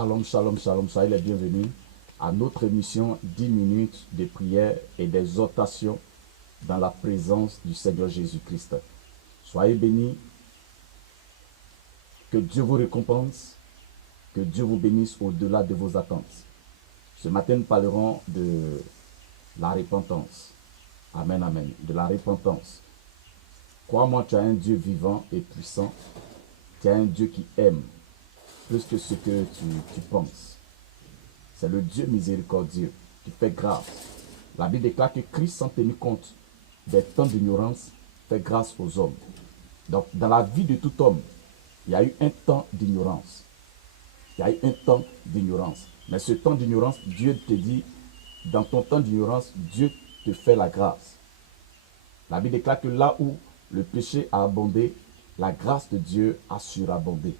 Shalom, shalom, shalom. Soyez les bienvenus à notre émission 10 minutes de prière et d'exhortation dans la présence du Seigneur Jésus-Christ. Soyez bénis. Que Dieu vous récompense. Que Dieu vous bénisse au-delà de vos attentes. Ce matin, nous parlerons de la repentance. Amen, amen. De la repentance. Crois-moi, tu as un Dieu vivant et puissant. Tu as un Dieu qui aime plus que ce que tu penses. C'est le Dieu miséricordieux qui fait grâce. La Bible déclare que Christ, sans tenir compte des temps d'ignorance, fait grâce aux hommes. Donc, dans la vie de tout homme, il y a eu un temps d'ignorance. Il y a eu un temps d'ignorance. Mais ce temps d'ignorance, Dieu te dit, dans ton temps d'ignorance, Dieu te fait la grâce. La Bible déclare que là où le péché a abondé, la grâce de Dieu a surabondé.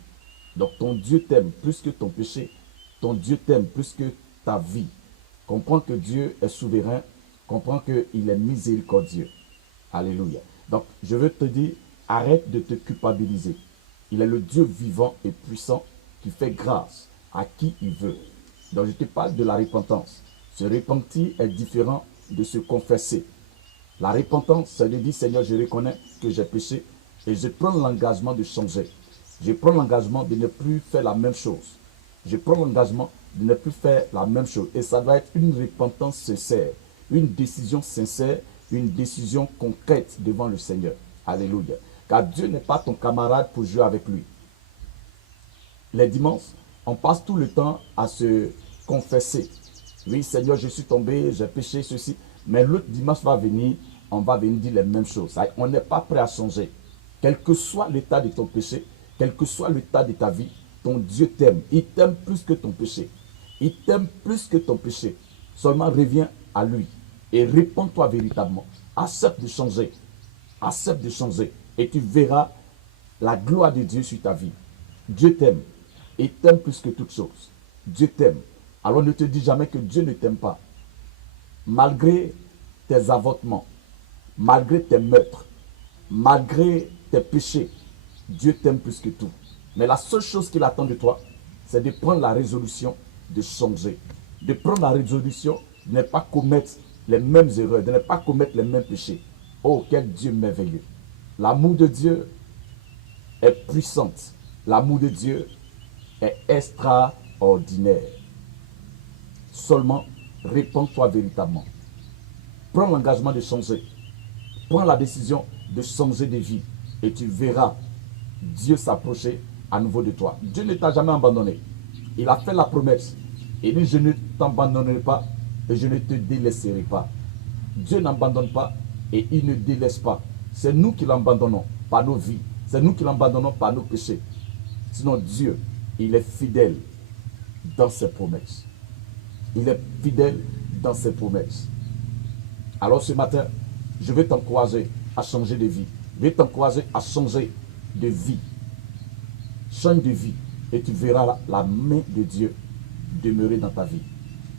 Donc ton Dieu t'aime plus que ton péché. Ton Dieu t'aime plus que ta vie. Comprends que Dieu est souverain. Comprends qu'il est miséricordieux. Alléluia. Donc je veux te dire, arrête de te culpabiliser. Il est le Dieu vivant et puissant qui fait grâce à qui il veut. Donc je te parle de la repentance. Se repentir est différent de se confesser. La repentance, c'est de dire, Seigneur, je reconnais que j'ai péché et je prends l'engagement de changer. Je prends l'engagement de ne plus faire la même chose. Je prends l'engagement de ne plus faire la même chose. Et ça doit être une repentance sincère, une décision sincère, une décision concrète devant le Seigneur. Alléluia. Car Dieu n'est pas ton camarade pour jouer avec lui. Les dimanches, on passe tout le temps à se confesser. Oui, Seigneur, je suis tombé, j'ai péché, ceci. Mais l'autre dimanche va venir, on va venir dire les mêmes choses. On n'est pas prêt à changer. Quel que soit l'état de ton péché, quel que soit l'état de ta vie, ton Dieu t'aime. Il t'aime plus que ton péché. Il t'aime plus que ton péché. Seulement reviens à lui et réponds-toi véritablement. Accepte de changer. Accepte de changer. Et tu verras la gloire de Dieu sur ta vie. Dieu t'aime. Il t'aime plus que toute chose. Dieu t'aime. Alors ne te dis jamais que Dieu ne t'aime pas. Malgré tes avortements, malgré tes meurtres, malgré tes péchés, Dieu t'aime plus que tout. Mais la seule chose qu'il attend de toi, c'est de prendre la résolution de changer. De prendre la résolution de ne pas commettre les mêmes erreurs, de ne pas commettre les mêmes péchés. Oh, quel Dieu merveilleux. L'amour de Dieu est puissant. L'amour de Dieu est extraordinaire. Seulement, réponds-toi véritablement. Prends l'engagement de changer. Prends la décision de changer de vie. Et tu verras Dieu s'approcher à nouveau de toi. Dieu ne t'a jamais abandonné. Il a fait la promesse. Il dit, je ne t'abandonnerai pas et je ne te délaisserai pas. Dieu n'abandonne pas et il ne délaisse pas. C'est nous qui l'abandonnons par nos vies. C'est nous qui l'abandonnons par nos péchés. Sinon Dieu, il est fidèle dans ses promesses. Il est fidèle dans ses promesses. Alors ce matin, je vais t'encourager à changer de vie. Je vais t'encourager à changer de vie. Change de vie et tu verras la main de Dieu demeurer dans ta vie.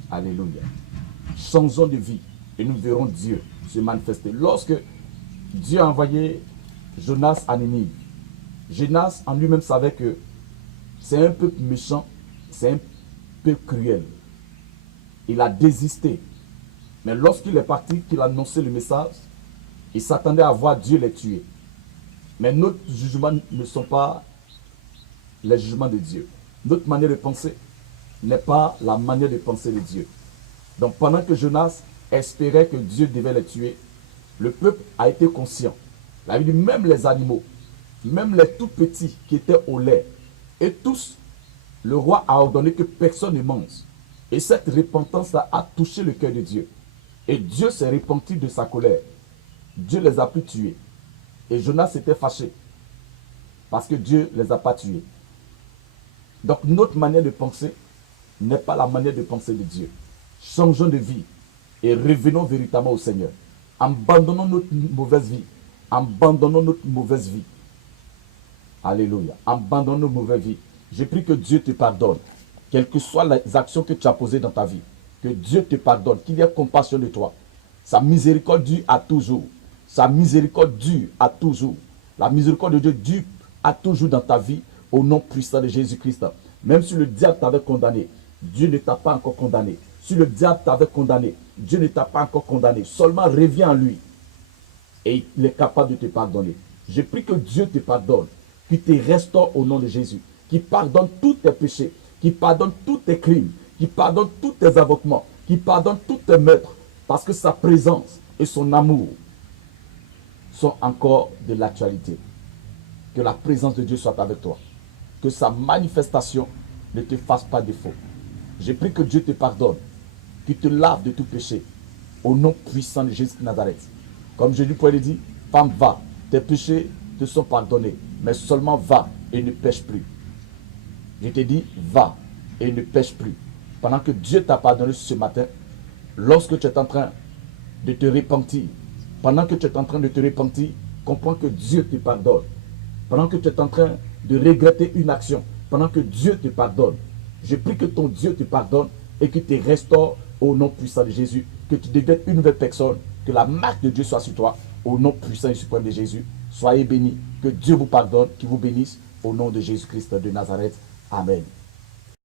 Alléluia. Changeons de vie et nous verrons Dieu se manifester. Lorsque Dieu a envoyé Jonas à Ninive, Jonas en lui-même savait que c'est un peu méchant, c'est un peu cruel. Il a désisté. Mais lorsqu'il est parti, qu'il a annoncé le message, il s'attendait à voir Dieu les tuer. Mais nos jugements ne sont pas les jugements de Dieu. Notre manière de penser n'est pas la manière de penser de Dieu. Donc pendant que Jonas espérait que Dieu devait les tuer, le peuple a été conscient. La Bible dit, même les animaux, même les tout petits qui étaient au lait, et tous, le roi a ordonné que personne ne mange. Et cette repentance-là a touché le cœur de Dieu. Et Dieu s'est repenti de sa colère. Dieu les a plus tués. Et Jonas s'était fâché. Parce que Dieu ne les a pas tués. Donc notre manière de penser n'est pas la manière de penser de Dieu. Changeons de vie. Et revenons véritablement au Seigneur. Abandonnons notre mauvaise vie. Abandonnons notre mauvaise vie. Alléluia. Abandonnons nos mauvaises vies. Je prie que Dieu te pardonne. Quelles que soient les actions que tu as posées dans ta vie. Que Dieu te pardonne. Qu'il y ait compassion de toi. Sa miséricorde dure à toujours. Sa miséricorde dure à toujours. La miséricorde de Dieu dure à toujours dans ta vie. Au nom puissant de Jésus-Christ. Même si le diable t'avait condamné, Dieu ne t'a pas encore condamné. Si le diable t'avait condamné, Dieu ne t'a pas encore condamné. Seulement reviens à lui et il est capable de te pardonner. Je prie que Dieu te pardonne, qu'il te restaure au nom de Jésus, qu'il pardonne tous tes péchés, qu'il pardonne tous tes crimes, qu'il pardonne tous tes avortements, qu'il pardonne tous tes meurtres, parce que sa présence et son amour sont encore de l'actualité. Que la présence de Dieu soit avec toi. Que sa manifestation ne te fasse pas défaut. Je prie que Dieu te pardonne, qu'il te lave de tout péché, au nom puissant de Jésus de Nazareth. Comme Jésus pouvait le dire, femme, va, tes péchés te sont pardonnés, mais seulement va et ne pêche plus. Je te dis, va et ne pêche plus. Pendant que Dieu t'a pardonné ce matin, lorsque tu es en train de te repentir, pendant que tu es en train de te repentir, comprends que Dieu te pardonne. Pendant que tu es en train de regretter une action, pendant que Dieu te pardonne, je prie que ton Dieu te pardonne et qu'il te restaure au nom puissant de Jésus, que tu deviennes une nouvelle personne, que la marque de Dieu soit sur toi, au nom puissant et suprême de Jésus. Soyez bénis, que Dieu vous pardonne, qu'il vous bénisse, au nom de Jésus-Christ de Nazareth. Amen.